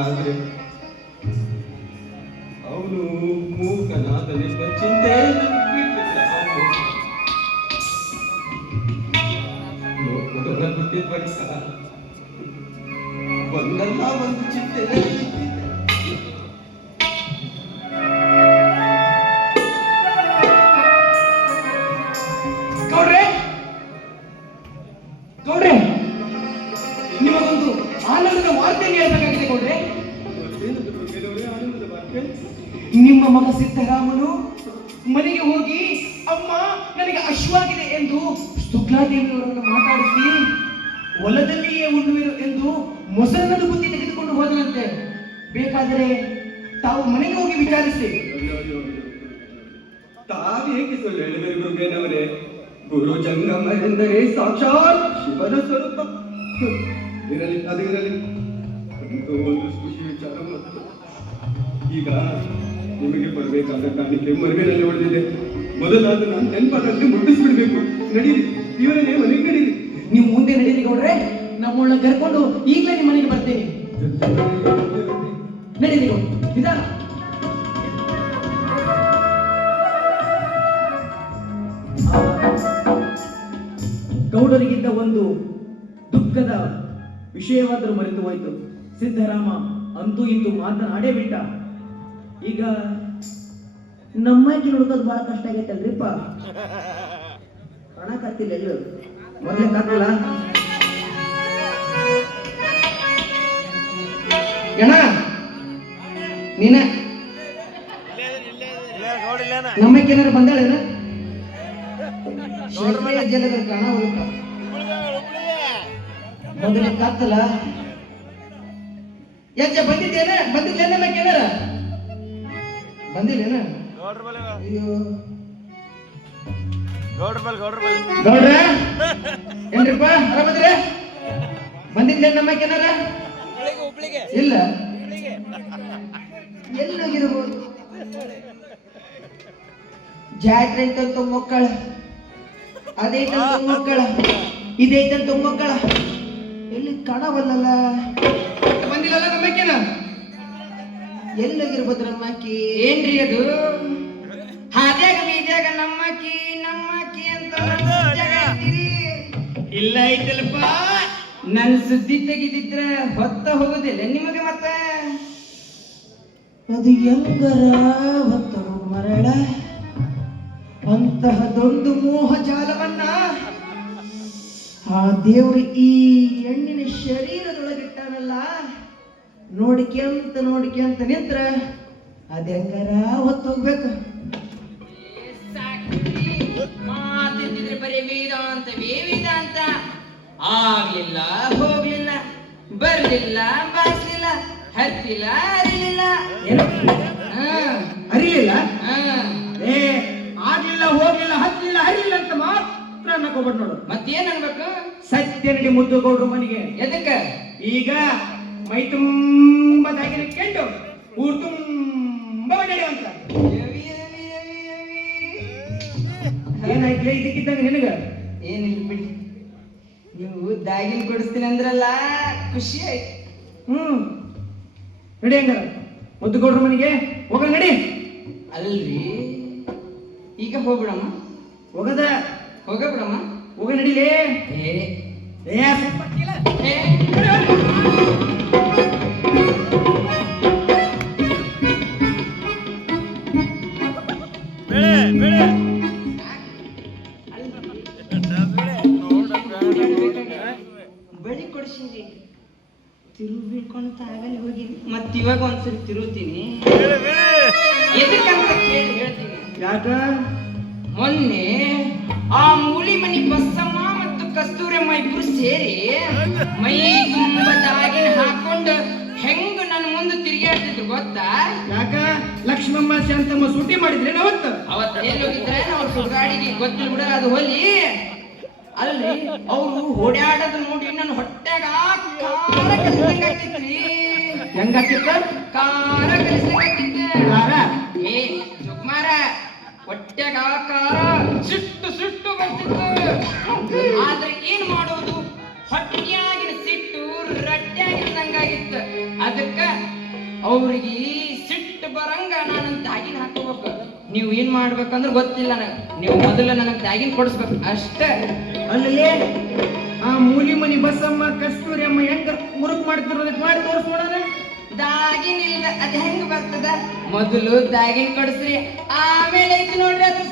ಆದ್ರೆ ಅವನು ಮೂಕನಾದನೆಂಬ ಚಿಂತೆ ಲೋಕದೊಳಗುಟ್ಟಿದ್ದ ಒಂದಲ್ಲ ಒಂದು ಚಿಂತೆ ಗೌಡ್ರೆ ಗೌಡ್ರೆ ನಿಮಗೊಂದು ಆನಂದದ ವಾರ್ತೆಯನ್ನು ಹೇಳ್ಬೇಕಾಗಿದೆ ಗೌಡ್ರೆ. ನಿಮ್ಮ ಮಗ ಸಿದ್ದರಾಮನು ಮನೆಗೆ ಹೋಗಿ ಅಮ್ಮ ನನಗೆ ಅಶ್ವಾಗಿದೆ ಎಂದು ಶುಕ್ಲಾದೇವಿಯವರನ್ನು ಮಾತಾಡಿಸಿ ಹೊಲದಲ್ಲಿಯೇ ಉಣ್ಣುವೆನು ಎಂದು ಮೊಸರನ್ನು ಬುದ್ಧಿ ತೆಗೆದುಕೊಂಡು ಹೋದನಂತೆ. ಬೇಕಾದರೆ ತಾವು ಮನೆಗೆ ಹೋಗಿ ವಿಚಾರಿಸಿ. ತಾವೇಕೆ ಸುಳ್ಳು ಹೇಳಿದರು ಗುರುಬೇನವರೇ? ಗುರು ಜಂಗಮರೆಂದರೆ ಸಾಕ್ಷಾತ್ ಶಿವನ ಸ್ವರೂಪ. ಇರಲಿ ಅದು ಇರಲಿ. ಒಂದು ಖುಷಿ ವಿಚಾರ ಮತ್ತು ಈಗ ನಿಮಗೆ ಬರಬೇಕಾದ ಕಾಣಿಕೆ ಮರುವಿನಲ್ಲಿ ಉಳಿದಿದೆ. ಮೊದಲಾದ ನಾನು ನೆನಪಾದಂತೆ ಮುಟ್ಟಿಸ್ಬಿಡ್ಬೇಕು. ನಡೀರಿ, ಇವರನ್ನೇ ಮನೆಗೆ ನಡೀರಿ. ನೀವು ಮುಂದೆ ನಡೀರಿ ಗೌಡ್ರೆ, ನಮ್ಮನ್ನ ಕರ್ಕೊಂಡು ಈಗಲೇ ನಿಮ್ಮ ಮನೆಗೆ ಬರ್ತೇನೆ. ನಡೀರಿ ನಿಧಾನ. ಗೌಡರಿಗಿದ್ದ ಒಂದು ದುಃಖದ ವಿಷಯವಾದರೂ ಮರೆತು ಹೋಯಿತು. ಸಿದ್ದರಾಮ ಅಂತೂ ಇಂತೂ ಮಾತನಾಡೇ ಬಿಟ್ಟ. ಈಗ ನಮ್ಮಾಕಿ ನೋಡ್ಕೋದು ಬಹಳ ಕಷ್ಟ ಆಗೈತಲ್ರಿಪ್ಪ. ಹಣ ಕತ್ತಿಲ್ಲ ಎಲ್ಲೂ ಮೊದಲೇ ಕತ್ತಲ್ಲ ಗಣ ನೀನ ನಮ್ಮಕ್ಕೆ ಏನಾರು ಬಂದಾಳೇನ? ಜಲದ ಕಾಣ ಮೊದಲೇ ಕತ್ತಲ್ಲ ಯಾಕೆ ಬಂದಿದ್ದೇನ? ಬಂದಿದ್ದ ನಮ್ಮಕ್ಕೆ ಏನಾರ ಬಂದಿಲ್ಲೇನ? ಅಯ್ಯೋ ಗೌಡ್ರ ಏನ್ರಿಪ್ಪ ಆರಾಮದ್ರಿ? ಬಂದಿದ್ಲೇ ನಮ್ಮಕ್ಕೆ ಏನಾರ? ಇಲ್ಲ ಎಲ್ಲೋಗಿರ್ಬೋದು. ಜಾತ್ರೆ ಐತಂತ ಮಕ್ಕಳ, ಅದೈತಂತ ಮಕ್ಕಳ, ಇದೈತಂತ ಮಕ್ಕಳ, ಎಲ್ಲಿ ಕಾಣವಲ್ಲಲ್ಲ. ಬಂದಿಲ್ಲಲ್ಲ ನಮ್ಮಕ್ಕಿನ? ಎಲ್ಲೋಗಿರ್ಬೋದು ನಮ್ಮಕ್ಕಿ? ಏನ್ರಿ ಅದು ಹಾದ್ಯಾಗ ಬೀದ್ಯಾಗ ನಮ್ಮಕ್ಕಿ ನಮ್ಮಕ್ಕಿ ಅಂತ ಇಲ್ಲ ಐತಲ್ಪ. ನನ್ ಸುದ್ದಿ ತೆಗಿದಿದ್ರ ಹೊತ್ತ ಹೋಗುದಿಲ್ಲ ನಿಮಗೆ. ಮತ್ತೆ ಅದು ಹೆಂಗರ ಹೊತ್ತ ಹೋಗು ಮರಳ. ಅಂತಹದೊಂದು ಮೋಹ ಜಾಲವನ್ನ ಆ ದೇವರು ಈ ಹೆಣ್ಣಿನ ಶರೀರದೊಳಗಿಟ್ಟಾನಲ್ಲ. ನೋಡಿಕೆ ಅಂತ ನಿಂತ್ರ ಅದ ಹೆಂಗಾರ ಹೊತ್ತು ಹೋಗ್ಬೇಕು. ಮಾತಿದ್ರೆ ಬರೀ ವೇದಾಂತ ಆಗ್ಲಿಲ್ಲ, ಹೋಗ್ಲಿಲ್ಲ, ಬರ್ಲಿಲ್ಲ, ಬಾಸ್ಲಿಲ್ಲ, ಹತ್ತಿಲ್ಲ, ಅರಿಲಿಲ್ಲ. ಅರಿಲಿಲ್ಲ, ಆಗ್ಲಿಲ್ಲ, ಹೋಗ್ಲಿಲ್ಲ, ಹತ್ತಲಿಲ್ಲ, ಹರಿಲಿಲ್ಲ ಅಂತ ಮಾತ್ರ ಅನ್ನಕೋಬೇಡ ನೋಡು. ಮತ್ತೇನ್ ಅನ್ಬೇಕು? ಸತ್ಯ ನಡಿ ಮುದ್ದು ಗೌಡ್ರು ಮನೆಗೆ. ಎದಕ್ಕ? ಈಗ ಮೈ ತುಂಬ ದಾಗಿನ ಕೆಂಡು ಊರು ತುಂಬ ನಡೆಯುವಂತ. ಏನಾಯ್ತು ಇದಕ್ಕಿದ್ದಂಗ ನಿನಗ? ಏನಿಲ್ಲ ಬಿಡಿ, ನೀವು ದಾಗಿನ ಕೊಡಿಸ್ತೀನಿ ಅಂದ್ರಲ್ಲ, ಖುಷಿ ಆಯ್ತು. ನಡಿ ಹಂಗಾರ ಮುದ್ದು ಗೌಡ್ರ ಮನೆಗೆ ಹೋಗ. ನಡಿ. ಅಲ್ರಿ ಈಗ ಹೋಗ್ಬಿಡಮ್ಮ. ಹೋಗದ ಹೋಗಬಿಡಮ್ಮ. ಹೋಗ ನಡಿಲೇ. ಬಳಿ ಕೊಡಿಸಿರಿ ತಿರುಗಬೇಕು ಅಂತ ಆಗಲಿ ಹೋಗಿ ಮತ್ತ ಇವಾಗ ಒಂದ್ಸರಿ ತಿರುಗ್ತೀನಿ. ಎದಕ್ಕಂತ ಕೇಳಿ ಹೇಳ್ತೀನಿ. ಯಾಕ? ಮೊನ್ನೆ ಆ ಮೂಲಿ ಮನಿ ಬಸ್ಸಮ್ಮ ಮತ್ತು ಕಸ್ತೂರಮ್ಮ ಇಬ್ರು ಸೇರಿ ಮೈ ತುಂಬ ದಾಗಿನ ಹಾಕೊಂಡು ಹೆಂಗ ನನ್ನ ಮುಂದೆ ತಿರುಗಾಡ್ತಿದ್ರು ಗೊತ್ತಾ? ಯಾಕ ಲಕ್ಷ್ಮಮ್ಮ ಶಾಂತಮ್ಮ ಸೂಟಿ ಮಾಡಿದ್ರೆ ಅವತ್ತು ಎಲ್ಲಿ ಹೋಗಿದ್ರೆ ಅವ್ರ ಸುಡ್ಗಾಡಿಗೆ ಗೊತ್ತಿಲ್ಲ ಬಿಡ, ಅದು ಹೋಲಿ. ಅಲ್ರಿ ಅವ್ರು ಓಡಾಡೋದು ನೋಡಿ ನನ್ನ ಹೊಟ್ಟೆಗ ಖಾರ ಕಲಿಸಂಗಾಗ್ತಿತ್ರಿ. ಹೆಂಗಾಕಿತ್ತ? ಖಾರ ಕಲಿಸಂಗಾಗ್ತಿತ್ತೆ. ಏ ಸುಕುಮಾರ, ಹೊಟ್ಟೆಗ ಖಾರ ಸುಟ್ಟು ಬರ್ತಿತ್ತು. ಆದ್ರೆ ಏನ್ ಮಾಡೋದು, ಹೊಟ್ಟೆಯಾಗಿನ ಸಿಟ್ಟು ರಟ್ಟೆಯಾಗಿದ್ದಂಗಾಗಿತ್ತು. ಅದಕ್ಕ ಅವ್ರಿಗೆ ಸಿಟ್ಟು ಬರಂಗ ನಾನು ದಾಗಿನ ಹಾಕೋಬೇಕು. ನೀವು ಏನ್ ಮಾಡ್ಬೇಕಂದ್ರೆ ಗೊತ್ತಿಲ್ಲ ನನಗೆ. ನೀವು ಮೊದಲು ನನಗೆ ದಾಗಿನ ಕೊಡಿಸ್ಬೇಕು ಅಷ್ಟೇ. ಅಲ್ಲಿ ಆ ಮೂಲಿ ಮನಿ ಬಸಮ್ಮ ಕಸ್ತೂರಿ ಅಮ್ಮ ಹೆಂಗ ಮುರುಕ್ ಮಾಡ್ತಿರೋದಕ್ಕೆ ಮಾಡಿ ತೋರಿಸ್ಕೊಡೋಣ. ದಾಗಿನ ಇಲ್ಲ, ಅದ್ ಹೆಂಗ್ ಬರ್ತದ? ಮೊದಲು ದಾಗಿನ ಕೊಡಿಸ್ರಿ, ಆಮೇಲೆ ಐತಿ ನೋಡ್ರಿ ಅದು